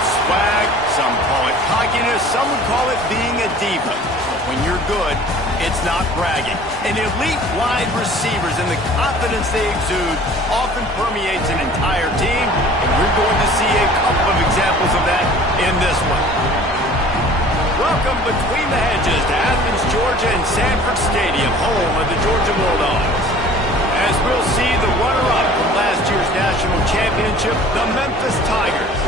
it swag, some call it cockiness, some would call it being a diva. But when you're good, it's not bragging. And elite wide receivers and the confidence they exude often permeates an entire team, and we're going to see a couple of examples of that in this one. Welcome between the hedges to Athens, Georgia and Sanford Stadium, home of the Georgia Bulldogs. As we'll see the runner-up from last year's national championship, the Memphis Tigers,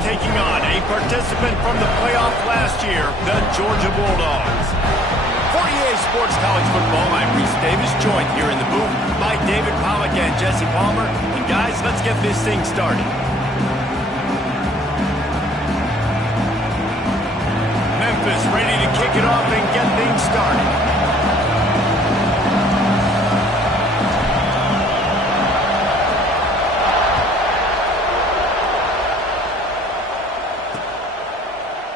taking on a participant from the playoff last year, the Georgia Bulldogs. For EA Sports College Football, I'm Reese Davis, joined here in the booth by David Pollack and Jesse Palmer. And guys, let's get this thing started. Memphis ready to kick it off and get things started.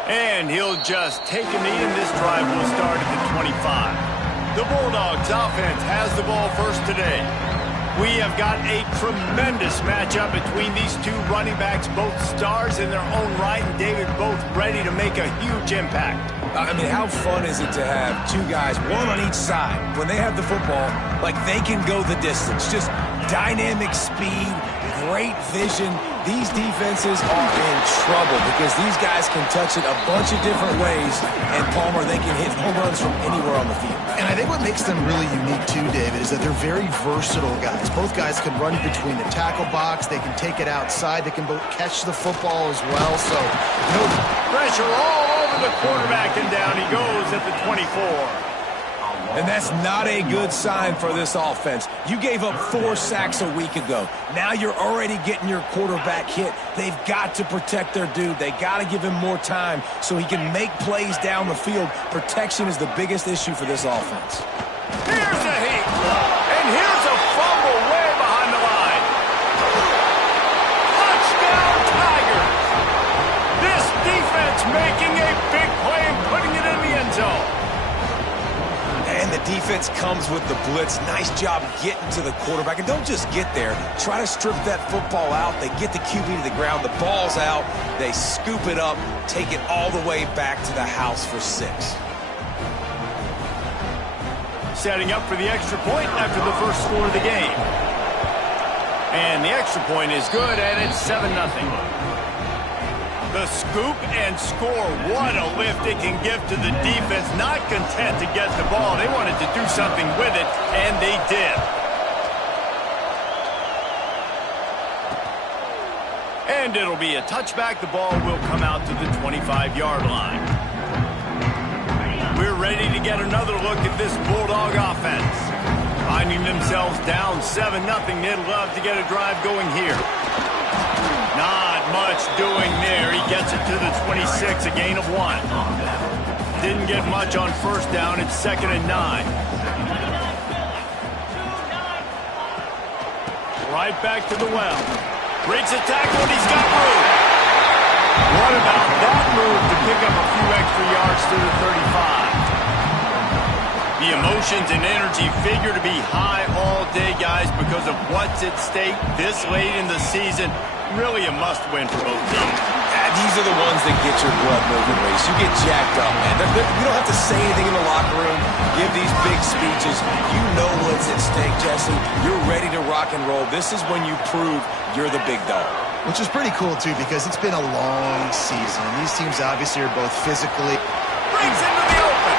And he'll just take a knee, and this drive will start at the 25. The Bulldogs offense has the ball first today. We have got a tremendous matchup between these two running backs, both stars in their own right, and David, both ready to make a huge impact. I mean, how fun is it to have two guys, one on each side, when they have the football, like they can go the distance. Just dynamic speed, great vision. These defenses are in trouble because these guys can touch it a bunch of different ways, and Palmer, they can hit home runs from anywhere on the field. And I think what makes them really unique too, David, is that they're very versatile guys. Both guys can run between the tackle box, they can take it outside, they can both catch the football as well. So, pressure all over the quarterback, and down he goes at the 24. And that's not a good sign for this offense. You gave up 4 sacks a week ago. Now you're already getting your quarterback hit. They've got to protect their dude. They got to give him more time so he can make plays down the field. Protection is the biggest issue for this offense. Here's a heat, and here's a fumble way behind the line. Touchdown, Tigers! This defense making a big play and putting it in the end zone. And the defense comes with the blitz. Nice job getting to the quarterback. And don't just get there. Try to strip that football out. They get the QB to the ground. The ball's out. They scoop it up, take it all the way back to the house for 6. Setting up for the extra point after the first score of the game. And the extra point is good, and it's 7-0. The scoop and score. What a lift it can give to the defense. Not content to get the ball. They wanted to do something with it, and they did. And it'll be a touchback. The ball will come out to the 25-yard line. We're ready to get another look at this Bulldog offense. Finding themselves down 7-0. They'd love to get a drive going here. Not much doing there. He gets it to the 26, a gain of 1. Didn't get much on first down. It's 2nd and 9. Right back to the well. Breaks a tackle, and he's got room. What about that move to pick up a few extra yards to the 35? The emotions and energy figure to be high all day, guys, because of what's at stake this late in the season. Really a must-win for both teams. These are the ones that get your blood moving, Reese. You get jacked up, man. You don't have to say anything in the locker room, give these big speeches. You know what's at stake, Jesse. You're ready to rock and roll. This is when you prove you're the big dog. which is pretty cool, too, because it's been a long season. These teams obviously are both physically... Brings into the open.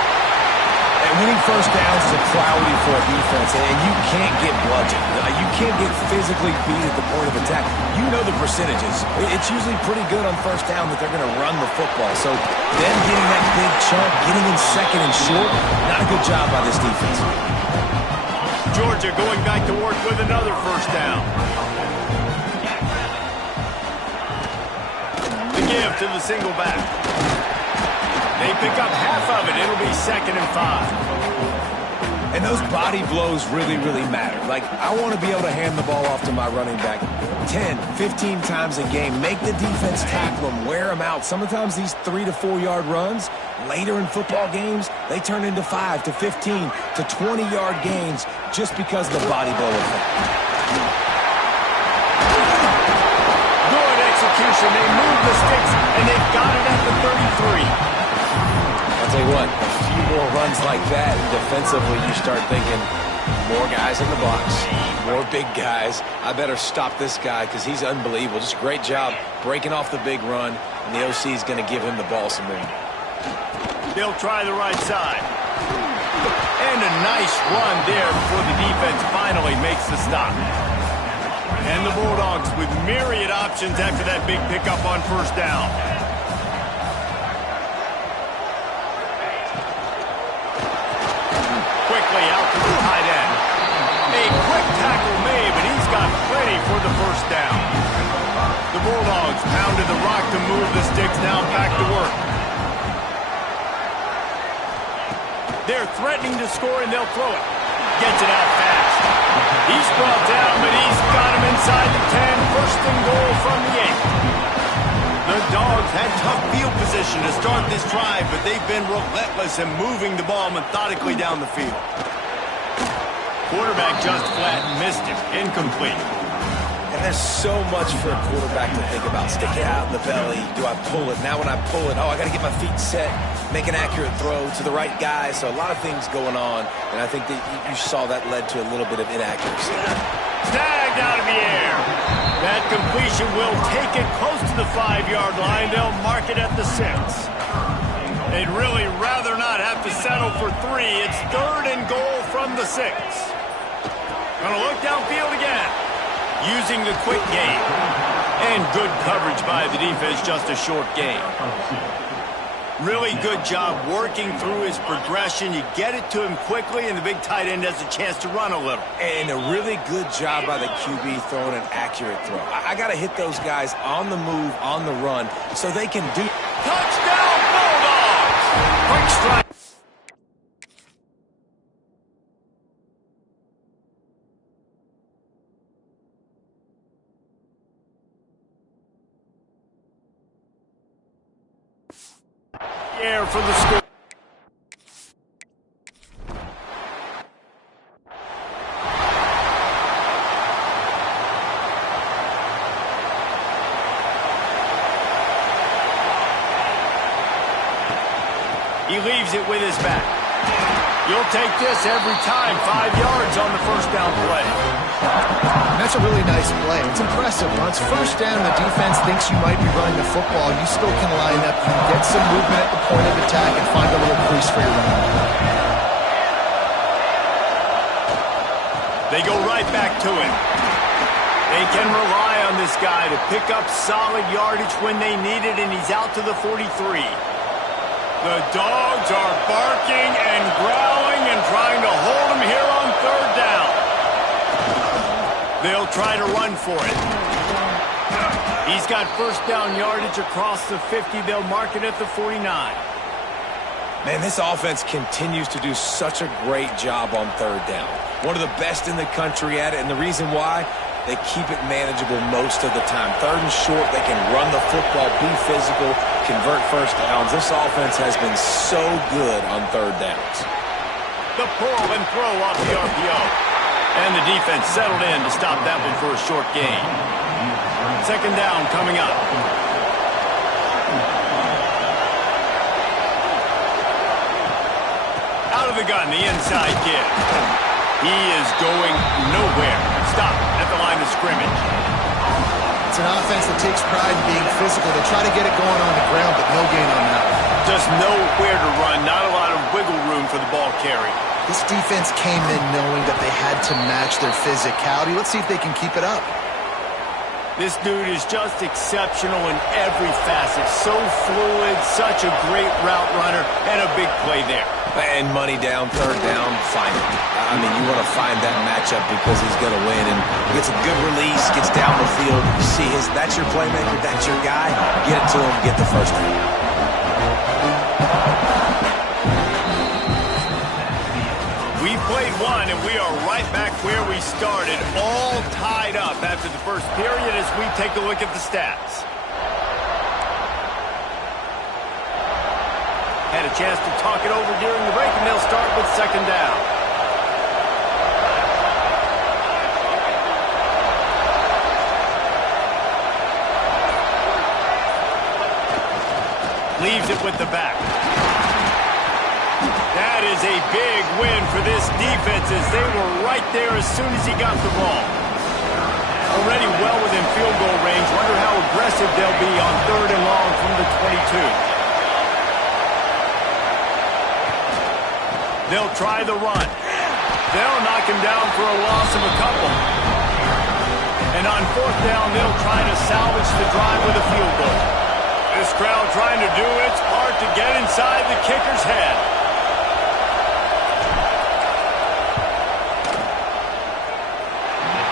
And winning first downs is a priority for a defense, and you can't get bludgeoned. You can't get physically beat at the point of attack. You know the percentages. It's usually pretty good on first down that they're going to run the football. So them getting that big chunk, getting in second and short, not a good job by this defense. Georgia going back to work with another first down. The give to the single back. They pick up half of it. It'll be 2nd and 5. And those body blows really, really matter. Like, I want to be able to hand the ball off to my running back 10, 15 times a game. Make the defense tackle them, wear them out. Sometimes these 3 to 4 yard runs, later in football games, they turn into 5 to 15 to 20 yard gains just because of the body blow effect. Good execution. They move the sticks and they've got it at the 33. I'll tell you what, a few more runs like that, defensively you start thinking, more guys in the box, more big guys. I better stop this guy because he's unbelievable. Just a great job breaking off the big run, and the OC is going to give him the ball some more. They'll try the right side. And a nice run there before the defense finally makes the stop. And the Bulldogs with myriad options after that big pickup on first down. Quickly out to the tight end. A quick tackle made, but he's got plenty for the first down. The Bulldogs pounded the rock to move the sticks, now back to work. They're threatening to score, and they'll throw it. Gets it out fast. He's brought down, but he's got him inside the 10. First and goal from the 8. The Dogs had tough field position to start this drive, but they've been relentless in moving the ball methodically down the field. Quarterback just flat missed him. Incomplete. And there's so much for a quarterback to think about. Stick it out in the belly. Do I pull it? Now when I pull it, I got to get my feet set, make an accurate throw to the right guy. So a lot of things going on, and I think that you saw that led to a little bit of inaccuracy. Snagged out of the air. That completion will take it close to the 5-yard line. They'll mark it at the 6. They'd really rather not have to settle for 3. It's third and goal from the 6. Gonna look downfield again. Using the quick game. And good coverage by the defense, just a short gain. Really good job working through his progression. You get it to him quickly, and the big tight end has a chance to run a little. And a really good job by the QB throwing an accurate throw. I got to hit those guys on the move, on the run, so they can do... Touchdown, Bulldogs! Quick strike. Air for the score. He leaves it with his back. You'll take this every time. 5 yards on the first down play. And that's a really nice play. It's impressive. Once first down, the defense thinks you might be running the football. You still can line up, you can get some movement at the point of attack, and find a little crease for your running. They go right back to him. They can rely on this guy to pick up solid yardage when they need it, and he's out to the 43. The Dogs are barking and growling and trying to hold him here on third down. They'll try to run for it. He's got first down yardage across the 50. They'll mark it at the 49. Man, this offense continues to do such a great job on third down. One of the best in the country at it, and the reason why, they keep it manageable most of the time. Third and short, they can run the football, be physical, convert first downs. This offense has been so good on third downs. The pull and throw off the RPO. And the defense settled in to stop that one for a short gain. Second down coming up. Out of the gun, the inside kid. He is going nowhere. Stop at the line of scrimmage. It's an offense that takes pride in being physical. They try to get it going on the ground, but no gain on that one. Just nowhere to run. Not a lot of wiggle room for the ball carry. This defense came in knowing that they had to match their physicality. Let's see if they can keep it up. This dude is just exceptional in every facet. So fluid, such a great route runner, and a big play there. And money down, third down, find it. I mean, you want to find that matchup because he's going to win. And gets a good release, gets down the field. You see that's your playmaker, that's your guy. Get it to him, get the first down. We played one, and we are right back where we started, all tied up after the first period as we take a look at the stats. Had a chance to talk it over during the break, and they'll start with second down. Leaves it with the back. That is a big win for this defense as they were right there as soon as he got the ball. Already well within field goal range. Wonder how aggressive they'll be on 3rd and long from the 22. They'll try the run. They'll knock him down for a loss of a couple. And on 4th down, they'll try to salvage the drive with a field goal. This crowd trying to do its part to get inside the kicker's head.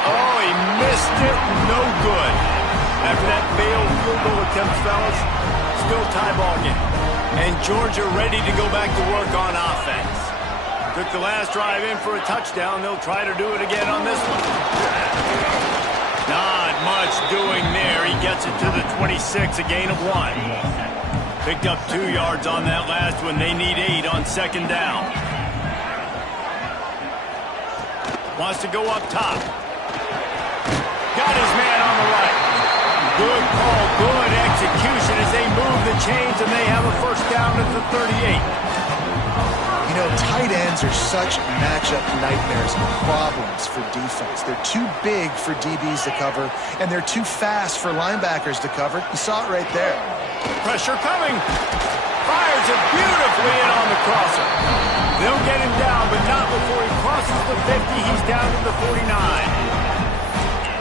Oh, he missed it. No good. After that failed field goal attempt, fellas, still tie ball game. And Georgia ready to go back to work on offense. Took the last drive in for a touchdown. They'll try to do it again on this one. Not much doing there. He gets it to the 26, a gain of 1. Picked up 2 yards on that last one. They need 8 on 2nd down. Wants to go up top. Got his man on the right. Good call, good execution as they move the chains and they have a 1st down at the 38. You know, tight ends are such matchup nightmares and problems for defense. They're too big for DBs to cover, and they're too fast for linebackers to cover. You saw it right there. Pressure coming. Fires it beautifully in on the crosser. They'll get him down, but not before he crosses the 50. He's down to the 49.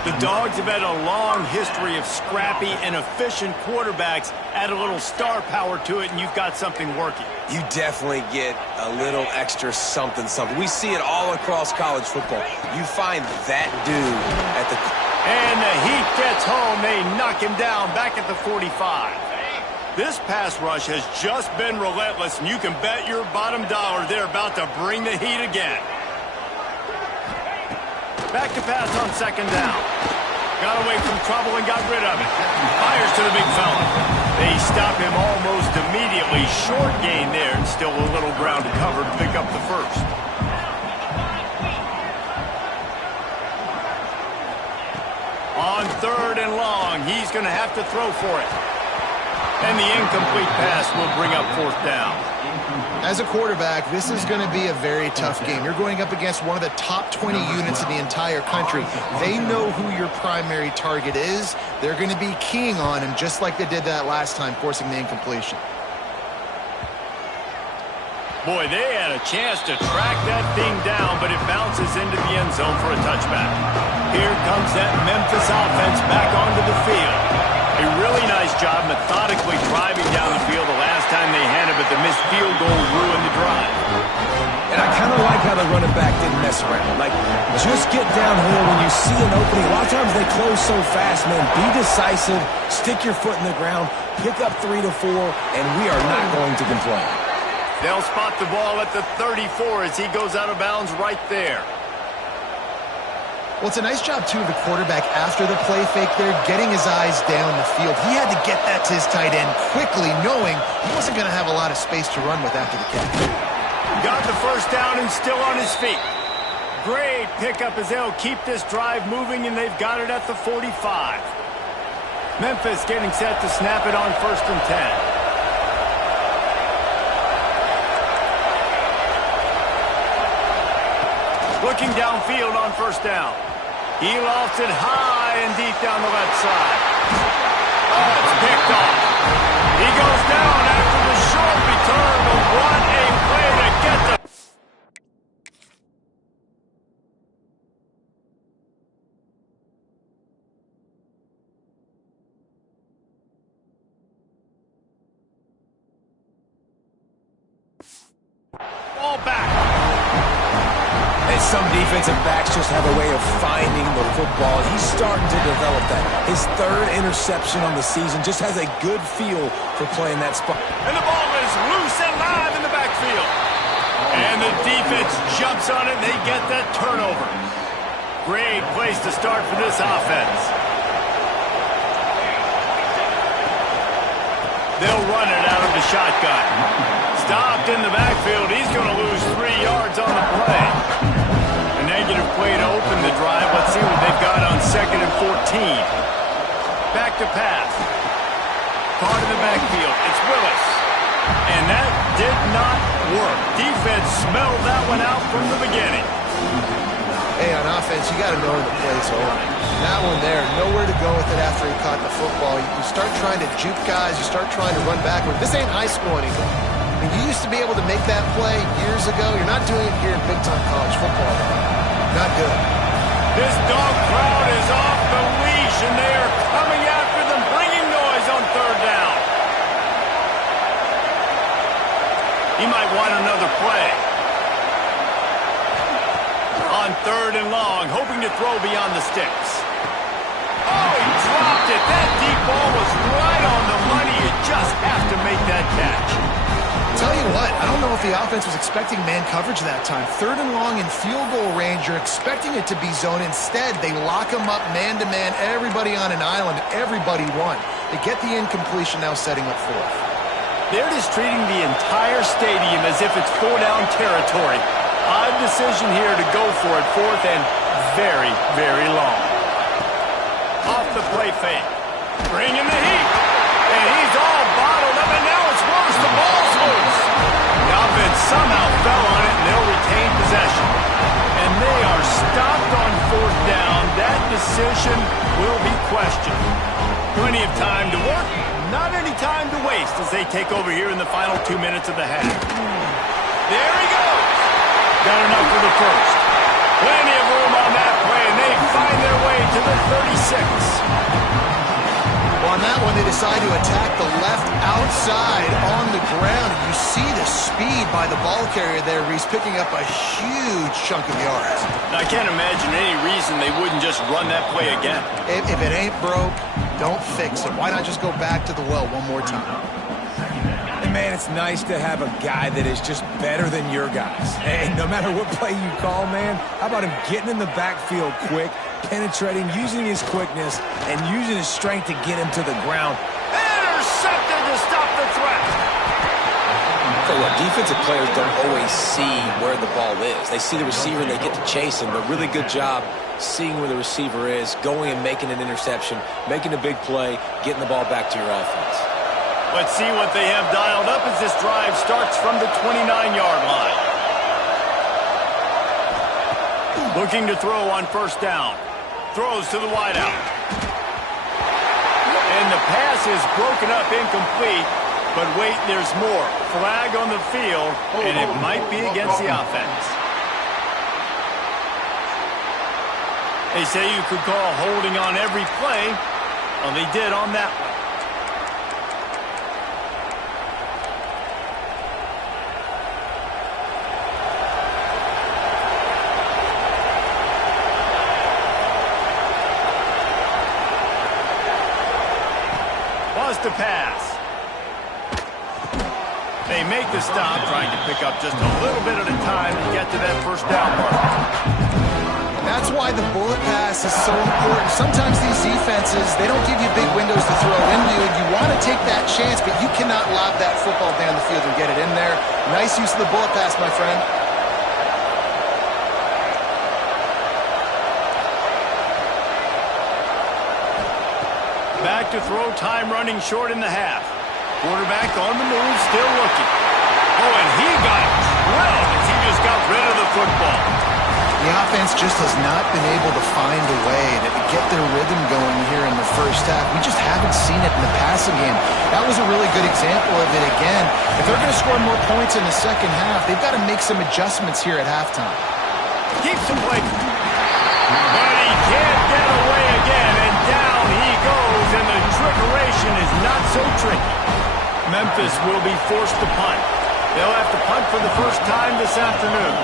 The Dogs have had a long history of scrappy and efficient quarterbacks. Add a little star power to it, and you've got something working. You definitely get a little extra something. We see it all across college football. You find that dude at the... And the heat gets home. They knock him down back at the 45. This pass rush has just been relentless, and you can bet your bottom dollar they're about to bring the heat again. Back to pass on 2nd down. Got away from trouble and got rid of it. Fires to the big fella. They stop him almost immediately. Short gain there, and still a little ground to cover to pick up the 1st. On 3rd and long, he's going to have to throw for it. And the incomplete pass will bring up 4th down. As a quarterback, this is going to be a very tough game. You're going up against one of the top 20 units in the entire country. They know who your primary target is. They're going to be keying on him just like they did that last time, forcing the incompletion. Boy, they had a chance to track that thing down, but it bounces into the end zone for a touchback. Here comes that Memphis offense back onto the field. A really nice job methodically driving down the field the last time they had it, but the missed field goal ruined the drive. And I kind of like how the running back didn't mess around. Like, just get downhill when you see an opening. A lot of times they close so fast, man. Be decisive, stick your foot in the ground, pick up 3 to 4, and we are not going to complain. They'll spot the ball at the 34 as he goes out of bounds right there. Well, it's a nice job, too, of the quarterback after the play fake there, getting his eyes down the field. He had to get that to his tight end quickly, knowing he wasn't going to have a lot of space to run with after the catch. Got the 1st down and still on his feet. Great pickup as they'll keep this drive moving, and they've got it at the 45. Memphis getting set to snap it on 1st and 10. Looking downfield on 1st down. He lofts it high and deep down the left side. Oh, it's picked off. He goes down after the short return, but what a play to get the... Ball back. And some defensive backs just have a way of finding the football. He's starting to develop that. His 3rd interception on the season just has a good feel for playing that spot. And the ball is loose and live in the backfield. And the defense jumps on it, and they get that turnover. Great place to start for this offense. They'll run it out of the shotgun. Stopped in the backfield. He's going to lose 3 yards on the play. A negative play to open the drive. Let's see what they've got on 2nd and 14. Back to pass. caught in the backfield. It's Willis. And that did not work. Defense smelled that one out from the beginning. Hey, on offense, you got to know when the play's over. That one there, nowhere to go with it after he caught the football. You start trying to juke guys. You start trying to run backward. This ain't high school anymore. I mean, you used to be able to make that play years ago. You're not doing it here in big-time college football. Not good. This dog crowd is off the leash, and they are coming after them, bringing noise on third down. He might want another play. On third and long, hoping to throw beyond the sticks. Oh, he dropped it. That deep ball was right on the money. You just have to make that catch. Tell you what, I don't know if the offense was expecting man coverage that time. Third and long in field goal range, you're expecting it to be zone. Instead, they lock them up man-to-man, everybody on an island, everybody won. They get the incompletion, now setting up fourth. They're just treating the entire stadium as if it's four-down territory. Odd decision here to go for it, fourth and very, very long. Off the play fake. Bring in the heat. And he's all bottled up, and now it's worse. The ball's loose. The offense somehow fell on it, and they'll retain possession. And they are stopped on fourth down. That decision will be questioned. Plenty of time to work, not any time to waste as they take over here in the final 2 minutes of the half. There he goes. Got enough for the first. Plenty of room on that play, and they find their way to the 36. Well, on that one, they decide to attack the left outside on the ground. And you see the speed by the ball carrier there. He's picking up a huge chunk of yards. I can't imagine any reason they wouldn't just run that play again. If it ain't broke, don't fix it. Why not just go back to the well one more time? And man, it's nice to have a guy that is just better than your guys. Hey, no matter what play you call, man, how about him getting in the backfield quick, penetrating, using his quickness, and using his strength to get him to the ground. Intercepted to stop the threat. So what, defensive players don't always see where the ball is. They see the receiver and they get to chase him, but really good job seeing where the receiver is, going and making an interception, making a big play, getting the ball back to your offense. Let's see what they have dialed up as this drive starts from the 29-yard line. Looking to throw on first down. Throws to the wideout. And the pass is broken up, incomplete. But wait, there's more. Flag on the field, and it might be against the offense. They say you could call holding on every play. Well, they did on that one. To pass. They make the stop, trying to pick up just a little bit at a time to get to that first down mark. That's why the bullet pass is so important. Sometimes these defenses, they don't give you big windows to throw into, and you want to take that chance, but you cannot lob that football down the field and get it in there. Nice use of the bullet pass, my friend. Back to throw, time running short in the half. Quarterback on the move, still looking. Oh, and he got drilled as he just got rid of the football. The offense just has not been able to find a way to get their rhythm going here in the first half. We just haven't seen it in the passing game. That was a really good example of it again. If they're going to score more points in the second half, they've got to make some adjustments here at halftime. Keeps him playing. But he can't get away again, and down he goes, and the trickeration is not so tricky. Memphis will be forced to punt. They'll have to punt for the first time this afternoon.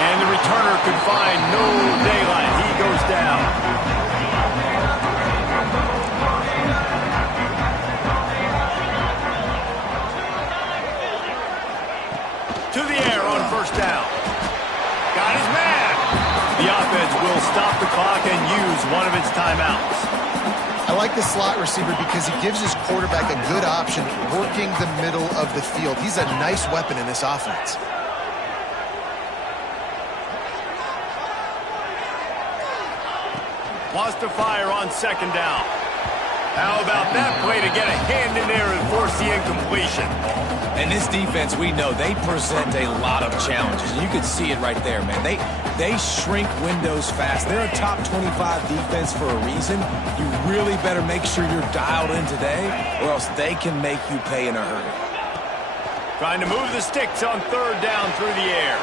And the returner could find no daylight. He goes down. To the air on first down. Got his man. The offense will stop the clock and use one of its timeouts. I like the slot receiver because he gives his quarterback a good option working the middle of the field. He's a nice weapon in this offense. Wants to fire on second down. How about that play to get a hand in there and force the incompletion? And this defense, we know, they present a lot of challenges. And you can see it right there, man. They shrink windows fast. They're a top 25 defense for a reason. You really better make sure you're dialed in today, or else they can make you pay in a hurry. Trying to move the sticks on third down through the air.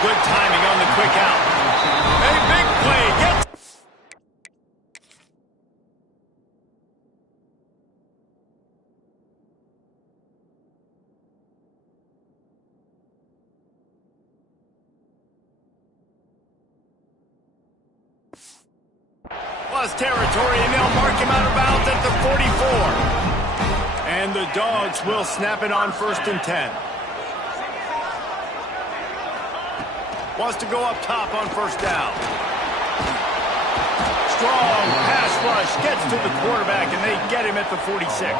Good timing on the quick out. A big play. Gets plus territory, and they'll mark him out of bounds at the 44. And the Dogs will snap it on 1st and 10. Wants to go up top on 1st down. Strong pass rush, gets to the quarterback, and they get him at the 46.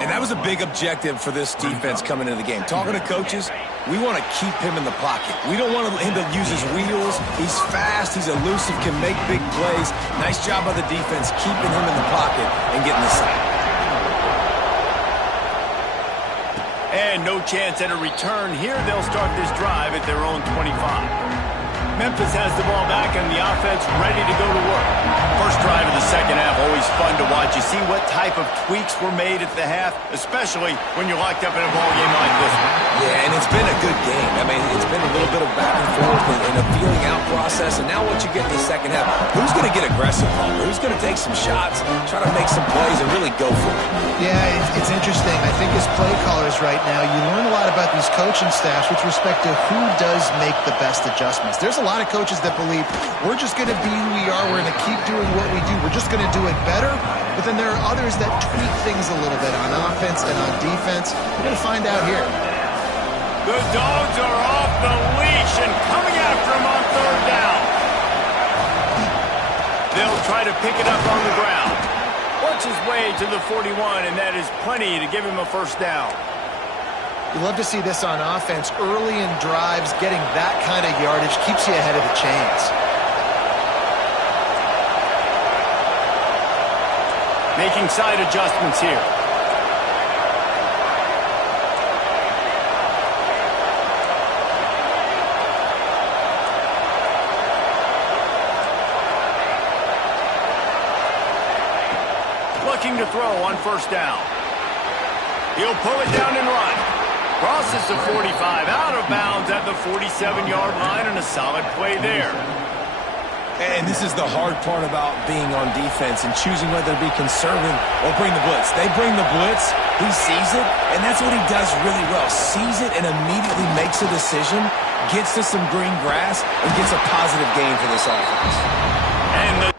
And that was a big objective for this defense coming into the game. Talking to coaches, we want to keep him in the pocket. We don't want him to use his wheels. He's fast, he's elusive, can make big plays. Nice job by the defense keeping him in the pocket and getting the sack. And no chance at a return here. They'll start this drive at their own 25. Memphis has the ball back and the offense ready to go to work. First drive of the second half, always fun to watch. You see what type of tweaks were made at the half, especially when you're locked up in a ball game like this one. Yeah, and it's been a good game. I mean, it's been a little bit of back and forth and a feeling out process. And now once you get to the second half, who's going to get aggressive, Palmer? Who's going to take some shots, try to make some plays, and really go for it? Yeah, it's interesting. I think as play callers right now, you learn a lot about these coaching staffs with respect to who does make the best adjustments. There's a lot of coaches that believe we're just going to be who we are. We're going to keep doing what we do. We're just going to do it better. But then there are others that tweak things a little bit on offense and on defense. We're going to find out here. The Dogs are off the leash and coming after him on third down. They'll try to pick it up on the ground. Works his way to the 41, and that is plenty to give him a first down. You love to see this on offense. Early in drives, getting that kind of yardage keeps you ahead of the chains. Making side adjustments here. Looking to throw on first down. He'll pull it down and run. Crosses the 45, out of bounds at the 47-yard line, and a solid play there. And this is the hard part about being on defense and choosing whether to be conservative or bring the blitz. They bring the blitz, he sees it, and that's what he does really well. Sees it and immediately makes a decision, gets to some green grass, and gets a positive gain for this offense. And the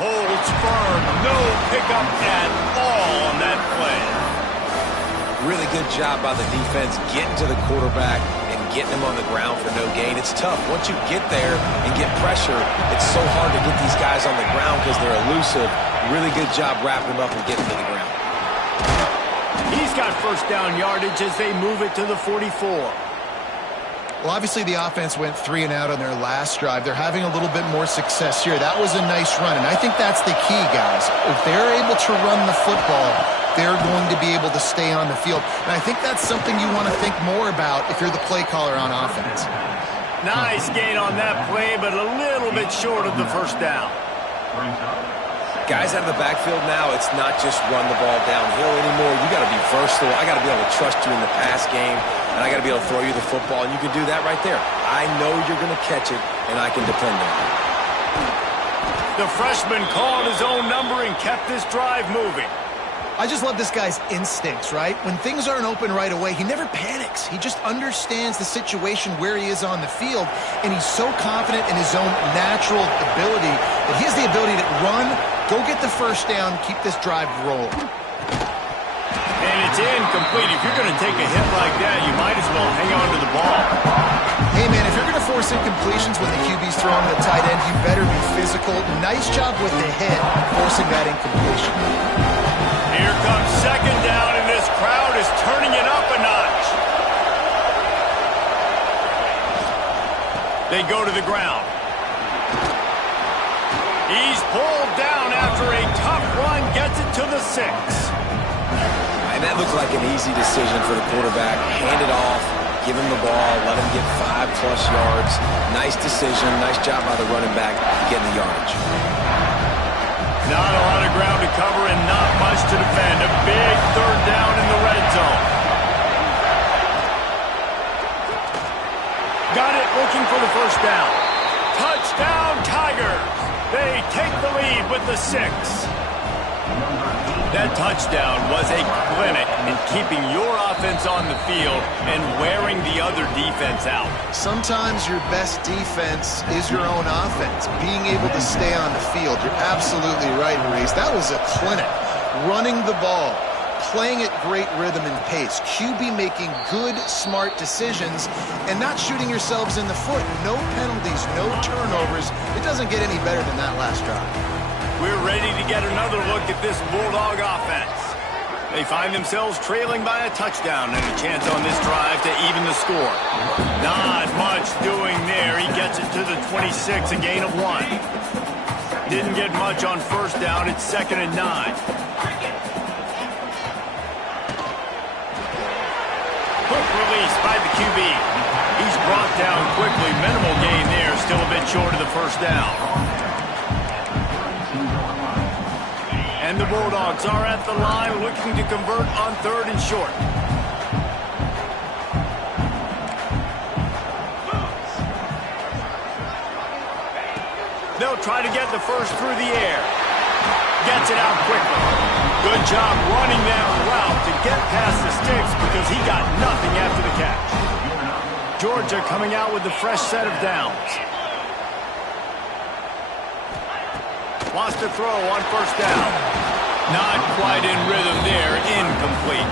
holds firm. No pickup at all on that play. Really good job by the defense getting to the quarterback and getting him on the ground for no gain. It's tough. Once you get there and get pressure, it's so hard to get these guys on the ground because they're elusive. Really good job wrapping them up and getting to the ground. He's got first down yardage as they move it to the 44. Well, obviously the offense went 3 and out on their last drive. They're having a little bit more success here. That was a nice run, and I think that's the key, guys. If they're able to run the football, they're going to be able to stay on the field. And I think that's something you want to think more about if you're the play caller on offense. Nice gain on that play, but a little bit short of the first down. Guys out of the backfield now, it's not just run the ball downhill anymore. You got to be versatile. I got to be able to trust you in the pass game, and I got to be able to throw you the football, and you can do that right there. I know you're going to catch it, and I can depend on you. The freshman called his own number and kept this drive moving. I just love this guy's instincts, right? When things aren't open right away, he never panics. He just understands the situation where he is on the field, and he's so confident in his own natural ability that he has the ability to run, go get the first down, keep this drive rolling. And it's incomplete. If you're going to take a hit like that, you might as well hang on to the ball. Hey, man, if you're going to force incompletions when the QB's throwing the tight end, you better be physical. Nice job with the hit, forcing that incompletion. Here comes second down, and this crowd is turning it up a notch. They go to the ground. He's pulled down after a tough run, gets it to the 6. And that looked like an easy decision for the quarterback. Hand it off, give him the ball, let him get 5+ yards. Nice decision, nice job by the running back getting the yardage. Not a lot of ground to cover and not much to defend. A big third down in the red zone. Got it, looking for the first down. Touchdown, Tigers. They take the lead with the 6. That touchdown was a clinic in keeping your offense on the field and wearing the other defense out. Sometimes your best defense is your own offense. Being able to stay on the field. You're absolutely right, Reese. That was a clinic. Running the ball, playing at great rhythm and pace. QB making good, smart decisions and not shooting yourselves in the foot. No penalties, no turnovers. It doesn't get any better than that last drive. We're ready to get another look at this Bulldog offense. They find themselves trailing by a touchdown and a chance on this drive to even the score. Not much doing there. He gets it to the 26, a gain of 1. Didn't get much on first down. It's 2nd and 9. Quick release by the QB. He's brought down quickly. Minimal gain there. Still a bit short of the first down. And the Bulldogs are at the line looking to convert on 3rd and short. They'll try to get the first through the air. Gets it out quickly. Good job running that route to get past the sticks because he got nothing after the catch. Georgia coming out with a fresh set of downs. Wants to throw on first down. Not quite in rhythm there. Incomplete.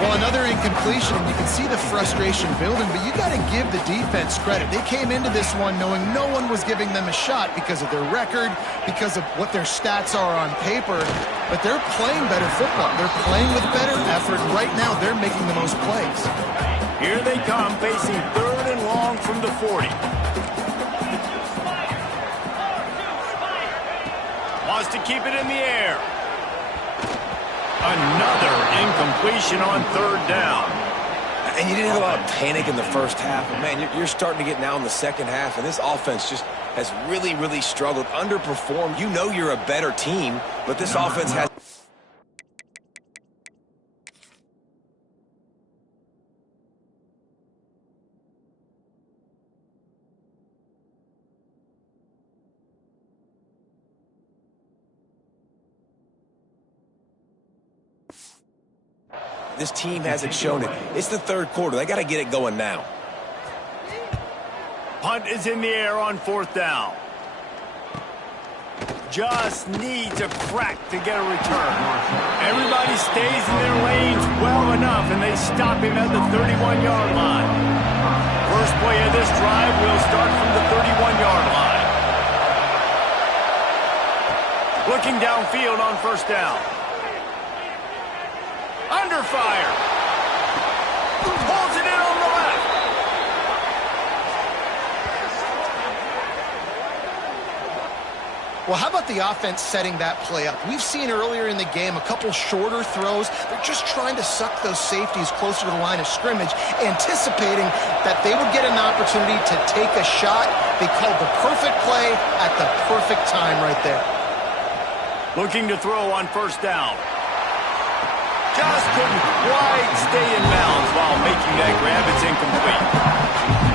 Well, another incompletion, and you can see the frustration building, but you got to give the defense credit. They came into this one knowing no one was giving them a shot because of their record, because of what their stats are on paper, but they're playing better football. They're playing with better effort. Right now, they're making the most plays. Here they come, facing 3rd and long from the 40. Wants to keep it in the air. Another incompletion on 3rd down. And you didn't have a lot of panic in the first half. But man, you're starting to get now in the second half, and this offense just has really, really struggled, underperformed. You know you're a better team, but this offense has... This team hasn't shown it. It's the 3rd quarter. They got to get it going now. Punt is in the air on 4th down. Just needs a crack to get a return. Everybody stays in their lanes well enough, and they stop him at the 31-yard line. First play of this drive will start from the 31-yard line. Looking downfield on first down. Under fire. Pulls it in on the left. Well, how about the offense setting that play up? We've seen earlier in the game a couple shorter throws. They're just trying to suck those safeties closer to the line of scrimmage, anticipating that they would get an opportunity to take a shot. They called the perfect play at the perfect time right there. Looking to throw on first down. Just couldn't quite stay in bounds while making that grab. It's incomplete.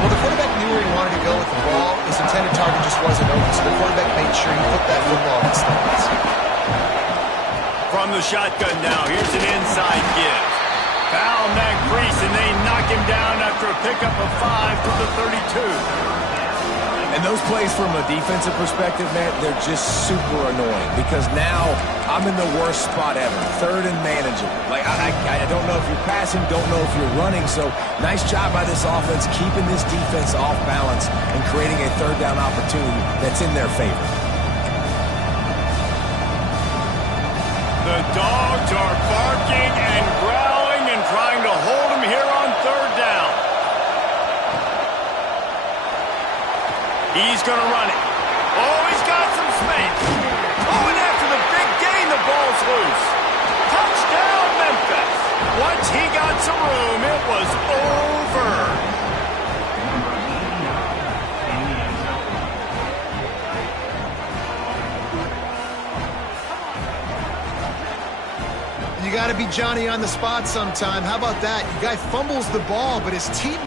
Well, the quarterback knew where he wanted to go with the ball. His intended target just wasn't open, so the quarterback made sure he put that football in stance. From the shotgun now, here's an inside give. Found that crease, and they knock him down after a pickup of 5 to the 32. And those plays from a defensive perspective, man, they're just super annoying because now I'm in the worst spot ever, third and manageable. Like, I don't know if you're passing, don't know if you're running, so nice job by this offense keeping this defense off balance and creating a third down opportunity that's in their favor. The dogs are barking and growling and trying to hold him here on third down. He's going to run it. Oh, he's got some space. Oh, and after the big gain, the ball's loose. Touchdown, Memphis. Once he got some room, it was over. You got to be Johnny on the spot sometime. How about that? The guy fumbles the ball, but his team...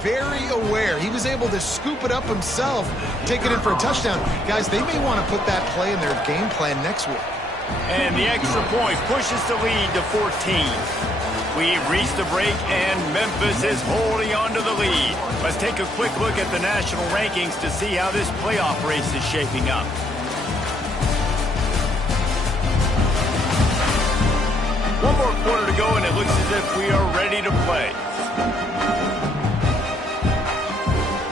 very aware. He was able to scoop it up himself, take it in for a touchdown. Guys, they may want to put that play in their game plan next week. And the extra point pushes the lead to 14. We've reached the break, and Memphis is holding on to the lead. Let's take a quick look at the national rankings to see how this playoff race is shaping up. One more quarter to go, and it looks as if we are ready to play.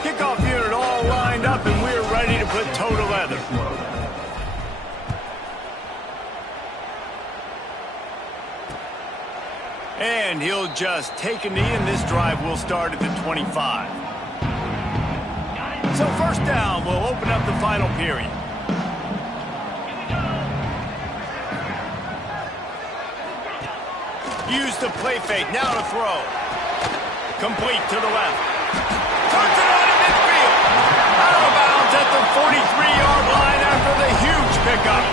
Kickoff unit all lined up, and we're ready to put toe to leather. And he'll just take a knee, and this drive will start at the 25. So first down, we'll open up the final period. Use the play fake, now to throw. Complete to the left. Turns it on in midfield. Out of bounds at the 43-yard line after the huge pickup.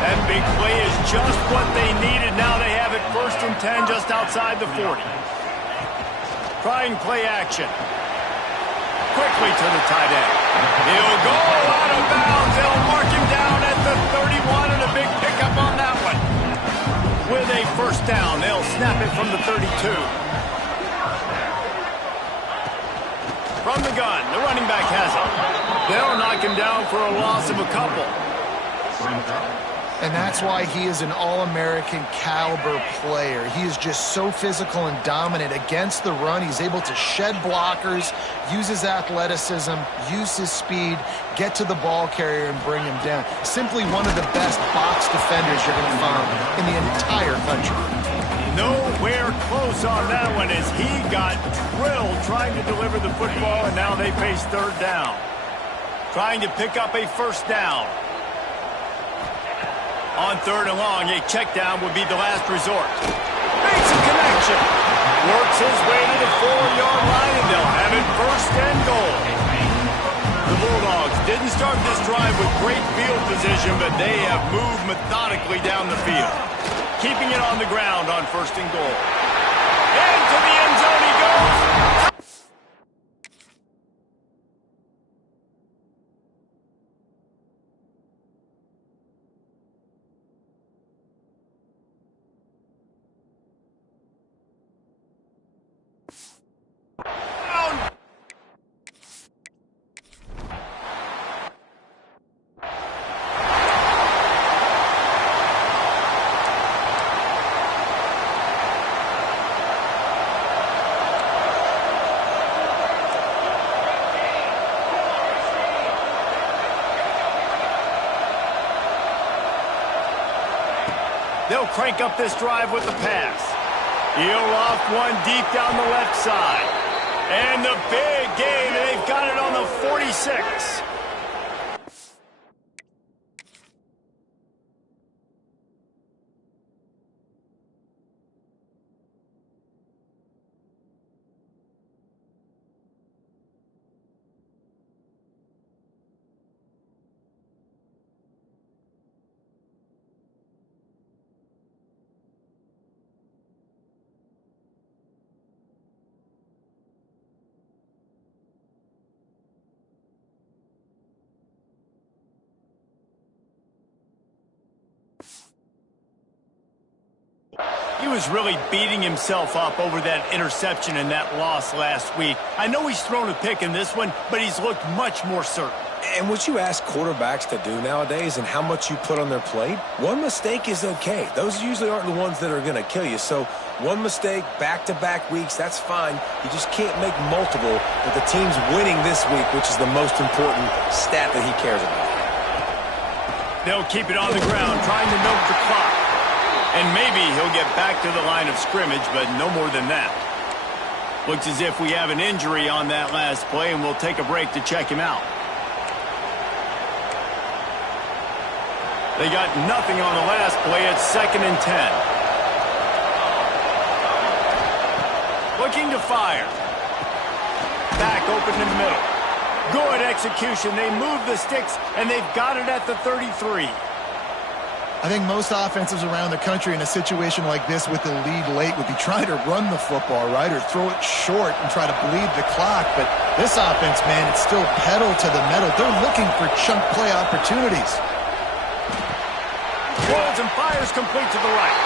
That big play is just what they needed. Now they have it 1st and 10 just outside the 40. Trying play action. Quickly to the tight end. He'll go out of bounds. They'll mark him down at the 31 and a big pickup on that one. With a first down, they'll snap it from the 32. From the gun, the running back has it. They'll knock him down for a loss of a couple. And that's why he is an All-American caliber player. He is just so physical and dominant against the run. He's able to shed blockers, use his athleticism, use his speed, get to the ball carrier and bring him down. Simply one of the best box defenders you're going to find in the entire country. Nowhere close on that one as he got drilled trying to deliver the football, and now they face third down. Trying to pick up a first down. On third and long, a check down would be the last resort. Makes a connection. Works his way to the 4-yard line, and they'll have it 1st and goal. The Bulldogs didn't start this drive with great field position, but they have moved methodically down the field. Keeping it on the ground on 1st and goal. Into the end zone he goes. They'll crank up this drive with the pass. He'll off one deep down the left side. And the big game, they've got it on the 46. He was really beating himself up over that interception and that loss last week. I know he's thrown a pick in this one, but he's looked much more certain. And what you ask quarterbacks to do nowadays and how much you put on their plate, one mistake is okay. Those usually aren't the ones that are going to kill you. So one mistake, back-to-back weeks, that's fine. You just can't make multiple, but the team's winning this week, which is the most important stat that he cares about. They'll keep it on the ground, trying to milk the clock. And maybe he'll get back to the line of scrimmage, but no more than that. Looks as if we have an injury on that last play, and we'll take a break to check him out. They got nothing on the last play. It's 2nd and 10. Looking to fire. Back open in the middle. Good execution. They move the sticks, and they've got it at the 33. I think most offenses around the country in a situation like this with the lead late would be trying to run the football, right, or throw it short and try to bleed the clock. But this offense, man, it's still pedal to the metal. They're looking for chunk play opportunities. Rolls and fires complete to the right.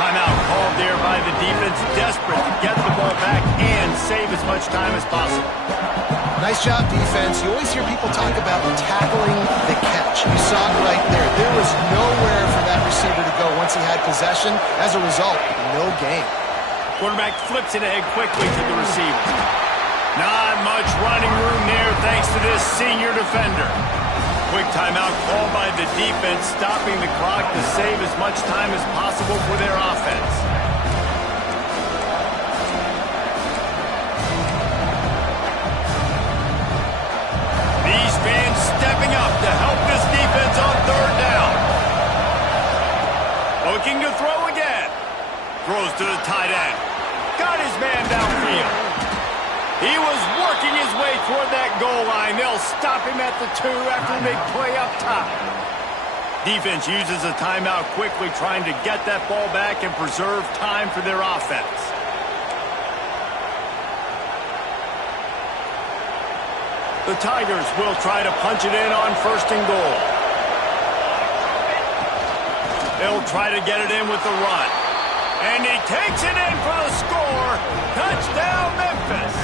Timeout called there by the defense, desperate to get the ball back and save as much time as possible. Nice job, defense. You always hear people talk about tackling the catch. You saw it right there. There was nowhere for that receiver to go once he had possession. As a result, no gain. Quarterback flips it ahead quickly to the receiver. Not much running room there thanks to this senior defender. Quick timeout called by the defense, stopping the clock to save as much time as possible for their offense. These fans stepping up to help this defense on 3rd down. Looking to throw again. Throws to the tight end. Got his man downfield. He was working his way toward that goal line. They'll stop him at the 2 after a big play up top. Defense uses a timeout quickly, trying to get that ball back and preserve time for their offense. The Tigers will try to punch it in on 1st and goal. They'll try to get it in with the run. And he takes it in for the score. Touchdown, Memphis.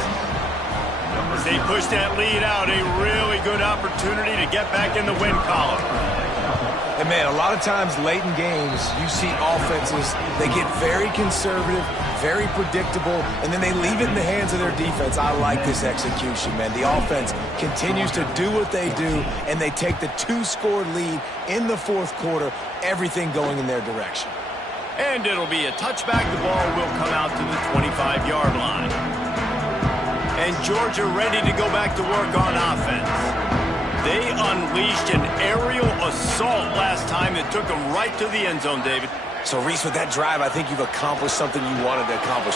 As they push that lead out, a really good opportunity to get back in the win column. And, man, a lot of times late in games, you see offenses, they get very conservative, very predictable, and then they leave it in the hands of their defense. I like this execution, man. The offense continues to do what they do, and they take the 2-score lead in the 4th quarter, everything going in their direction. And it'll be a touchback. The ball will come out to the 25-yard line. And Georgia ready to go back to work on offense. They unleashed an aerial assault last time that took them right to the end zone, David. So, Reese, with that drive, I think you've accomplished something you wanted to accomplish.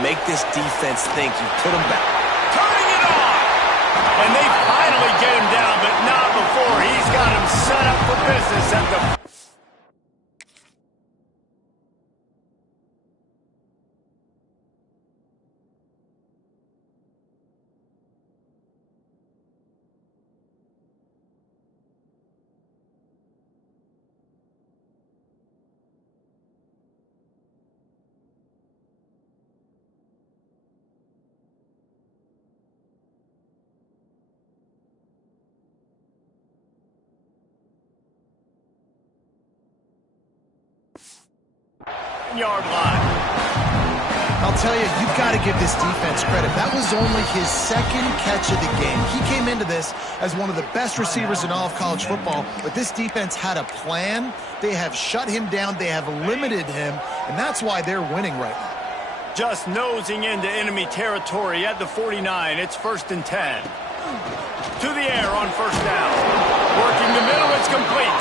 Make this defense think. You put them back. Turning it on! And they finally get him down, but not before. He's got him set up for business at the... yard line. I'll tell you, you've got to give this defense credit. That was only his second catch of the game. He came into this as one of the best receivers in all of college football, but this defense had a plan. They have shut him down. They have limited him, and that's why they're winning right now. Just nosing into enemy territory at the 49. It's 1st and 10. To the air on 1st down. Working the middle, it's complete.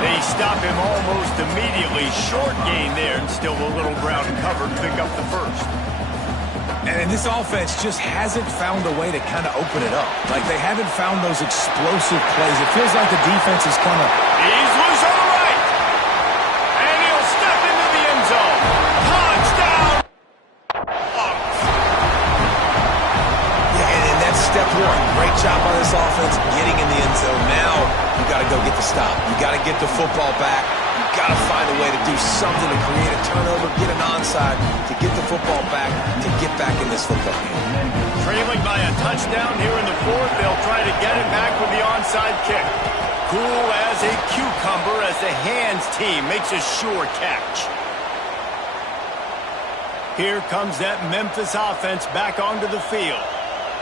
They stop him almost immediately. Short gain there, and still a little ground cover to pick up the first. And this offense just hasn't found a way to kind of open it up. Like, they haven't found those explosive plays. It feels like the defense is kind of... He's loose on the right. And he'll step into the end zone. Touchdown! Yeah, and that's step one. Great job by this offense getting in the end zone. Now, you got to go get the stop. You got to get the football back. You got to find a way to do something to create a turnover, get an onside, to get the football back, to get back in this football game. Trailing by a touchdown here in the 4th. They'll try to get it back with the onside kick. Cool as a cucumber as the hands team makes a sure catch. Here comes that Memphis offense back onto the field.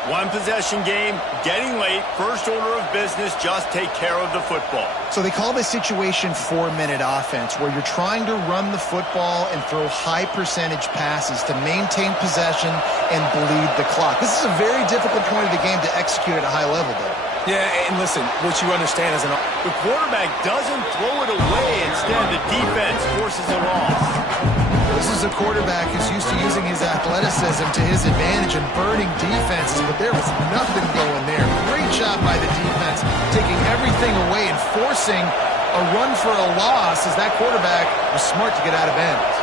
One possession game, getting late, first order of business, just take care of the football. So they call this situation 4-minute offense, where you're trying to run the football and throw high percentage passes to maintain possession and bleed the clock. This is a very difficult point of the game to execute at a high level, though. Yeah, and listen, what you understand is the quarterback doesn't throw it away. Instead, the defense forces a loss. This is a quarterback who's used to using his athleticism to his advantage and burning defenses, but there was nothing going there. Great job by the defense, taking everything away and forcing a run for a loss, as that quarterback was smart to get out of bounds.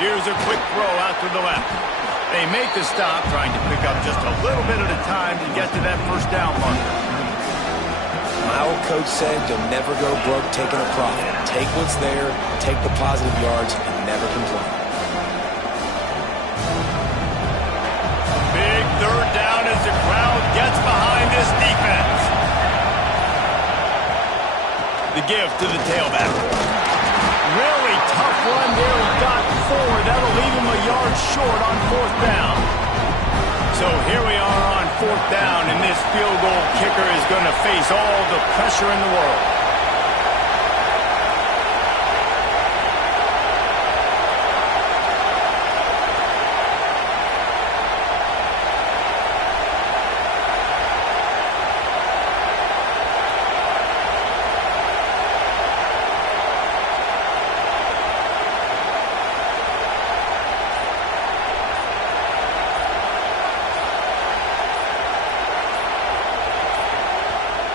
Here's a quick throw out to the left. They make the stop, trying to pick up just a little bit at a time to get to that 1st down marker. My old coach said you'll never go broke taking a profit. Take what's there, take the positive yards, and never complain. Big 3rd down as the crowd gets behind this defense. The give to the tailback. Really tough run there. He got 4. That'll leave him a yard short on 4th down. So here we are on 4th down, and this field goal kicker is going to face all the pressure in the world.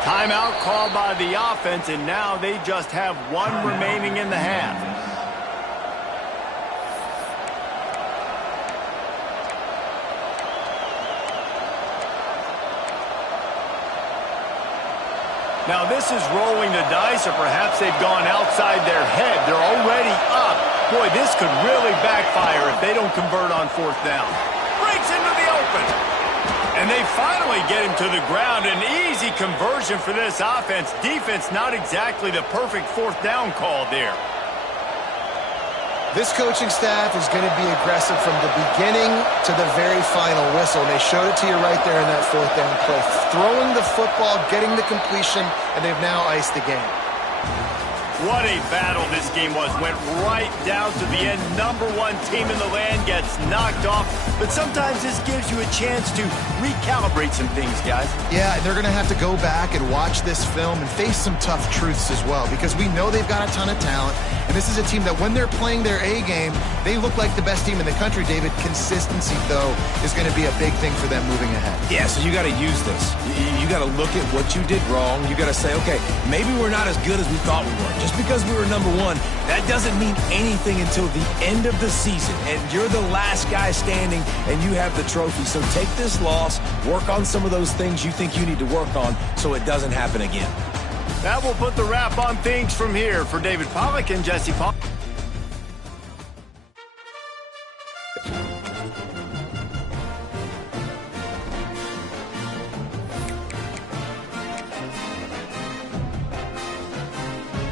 Timeout called by the offense, and now they just have 1 remaining in the half. Now this is rolling the dice, or perhaps they've gone outside their head. They're already up. Boy, this could really backfire if they don't convert on 4th down. Breaks into the open. And they finally get him to the ground. An easy conversion for this offense. Defense not exactly the perfect 4th down call there. This coaching staff is going to be aggressive from the beginning to the very final whistle. And they showed it to you right there in that 4th down play. Throwing the football, getting the completion, and they've now iced the game. What a battle this game was. Went right down to the end. Number 1 team in the land gets knocked off. But sometimes this gives you a chance to recalibrate some things, guys. Yeah, and they're going to have to go back and watch this film and face some tough truths as well, because we know they've got a ton of talent. And this is a team that when they're playing their A game, they look like the best team in the country, David. Consistency, though, is going to be a big thing for them moving ahead. Yeah, so you got to use this. You got to look at what you did wrong. You got to say, okay, maybe we're not as good as we thought we were. Just because we were number 1, that doesn't mean anything until the end of the season. And you're the last guy standing, and you have the trophy. So take this loss, work on some of those things you think you need to work on so it doesn't happen again. That will put the wrap on things from here. For David Pollack and Jesse Paul.